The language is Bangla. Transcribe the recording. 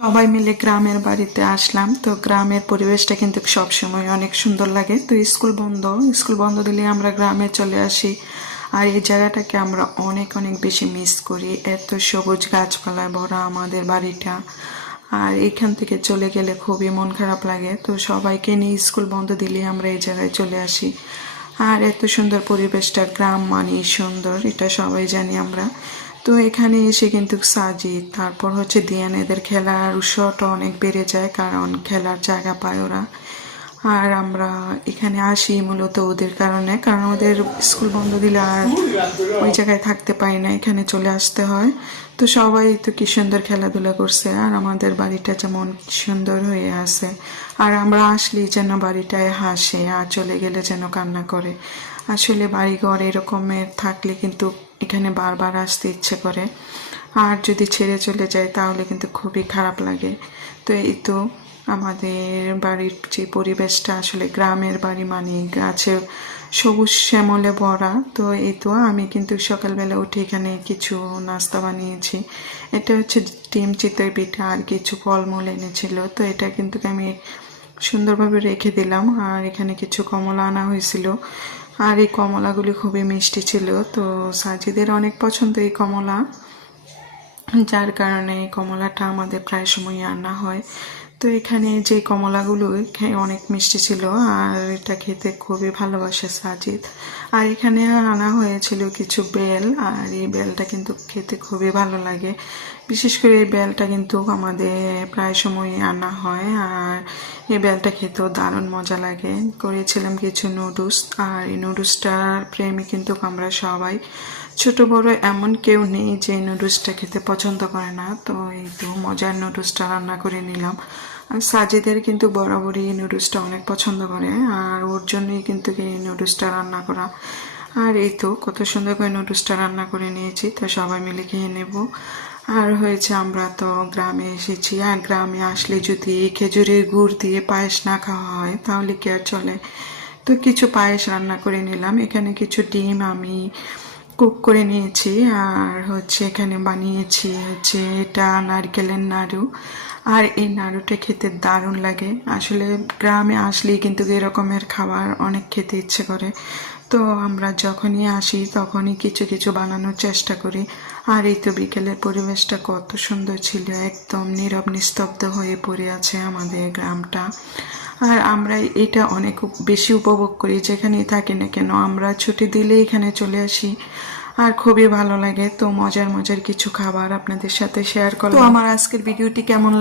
সবাই মিলে গ্রামের বাড়িতে আসলাম। তো গ্রামের পরিবেশটা কিন্তু সবসময় অনেক সুন্দর লাগে। তো স্কুল বন্ধ দিলে আমরা গ্রামে চলে আসি। আর এই জায়গাটাকে আমরা অনেক অনেক বেশি মিস করি। এত সবুজ গাছপালায় ভরা আমাদের বাড়িটা। আর এখান থেকে চলে গেলে খুবই মন খারাপ লাগে। তো সবাইকে নিয়ে স্কুল বন্ধ দিলে আমরা এই জায়গায় চলে আসি। আর এত সুন্দর পরিবেশটা, গ্রাম মানেই সুন্দর, এটা সবাই জানি আমরা। তো এখানে এসে কিন্তু সাজিদ, তারপর হচ্ছে দিয়ান, এদের খেলার উৎসাহটা অনেক বেড়ে যায়, কারণ খেলার জায়গা পায় ওরা। আর আমরা এখানে আসি মূলত ওদের কারণে, কারণ ওদের স্কুল বন্ধ দিলে আর ওই জায়গায় থাকতে পারি না, এখানে চলে আসতে হয়। তো সবাই তো কি সুন্দর খেলাধুলা করছে, আর আমাদের বাড়িটা যেমন সুন্দর হয়ে আছে। আর আমরা আসলেই যেন বাড়িটায় হাসে, আর চলে গেলে যেন কান্না করে। আসলে বাড়িঘর এরকমের থাকলে কিন্তু এখানে বারবার আসতে ইচ্ছে করে, আর যদি ছেড়ে চলে যায় তাহলে কিন্তু খুবই খারাপ লাগে। তো এই তো আমাদের বাড়ির যে পরিবেশটা, আসলে গ্রামের বাড়ি মানে গাছে সবুজ শ্যামলে ভরা। তো এই তো আমি কিন্তু সকালবেলা উঠে এখানে কিছু নাস্তা বানিয়েছি। এটা হচ্ছে ডিম চিতই পিঠা আর কিছু ফলমূল এনেছিল। তো এটা কিন্তু আমি সুন্দরভাবে রেখে দিলাম। আর এখানে কিছু কমলা আনা হয়েছিল, আর এই কমলাগুলি খুবই মিষ্টি ছিল। তো সাজিদের অনেক পছন্দ এই কমলা, যার কারণে এই কমলাটা আমাদের প্রায় সময় আনা হয়। তো এখানে যে কমলাগুলো অনেক মিষ্টি ছিল, আর এটা খেতে খুবই ভালোবাসে সাজিদ। আর এখানে আনা হয়েছিল কিছু বেল, আর এই বেলটা কিন্তু খেতে খুবই ভালো লাগে। বিশেষ করে এই বেলটা কিন্তু আমাদের প্রায় সময় আনা হয়, আর এই বেলটা খেতেও দারুণ মজা লাগে। করেছিলাম কিছু নুডলস, আর এই নুডলসটার প্রেমী কিন্তু আমরা সবাই, ছোট বড় এমন কেউ নেই যে নুডলসটা খেতে পছন্দ করে না। তো এই তো মজার নুডলসটা রান্না করে নিলাম। আর সাজিদের কিন্তু বরাবরই এই নুডলসটা অনেক পছন্দ করে, আর ওর জন্যই কিন্তু এই নুডলসটা রান্না করা। আর এই তো কত সুন্দর করে নুডলসটা রান্না করে নিয়েছি, তো সবাই মিলে খেয়ে নেব। আর হয়েছে আমরা তো গ্রামে এসেছি, আর গ্রামে আসলে যদি খেজুরের গুড় দিয়ে পায়েস না খাওয়া হয় তাহলে কি আর চলে। তো কিছু পায়েস রান্না করে নিলাম। এখানে কিছু ডিম আমি কুক করে নিয়েছি, আর হচ্ছে এখানে বানিয়েছি হচ্ছে এটা নারকেলের নাড়ু। আর এই নাড়ুটা খেতে দারুণ লাগে। আসলে গ্রামে আসলেই কিন্তু এরকমের খাবার অনেক খেতে ইচ্ছে করে। তো আমরা যখনই আসি তখনই কিছু কিছু বানানোর চেষ্টা করি। আর এই তো বিকেলের পরিবেশটা কত সুন্দর ছিল, একদম নীরব নিস্তব্ধ হয়ে পড়ে আছে আমাদের গ্রামটা। আর আমরা এটা অনেক বেশি উপভোগ করি, যেখানেই থাকি না কেন আমরা ছুটি দিলে এখানে চলে আসি, আর খুবই ভালো লাগে। তো মজার মজার কিছু খাবার আপনাদের সাথে শেয়ার করলাম। তো আমার আজকের ভিডিওটি কেমন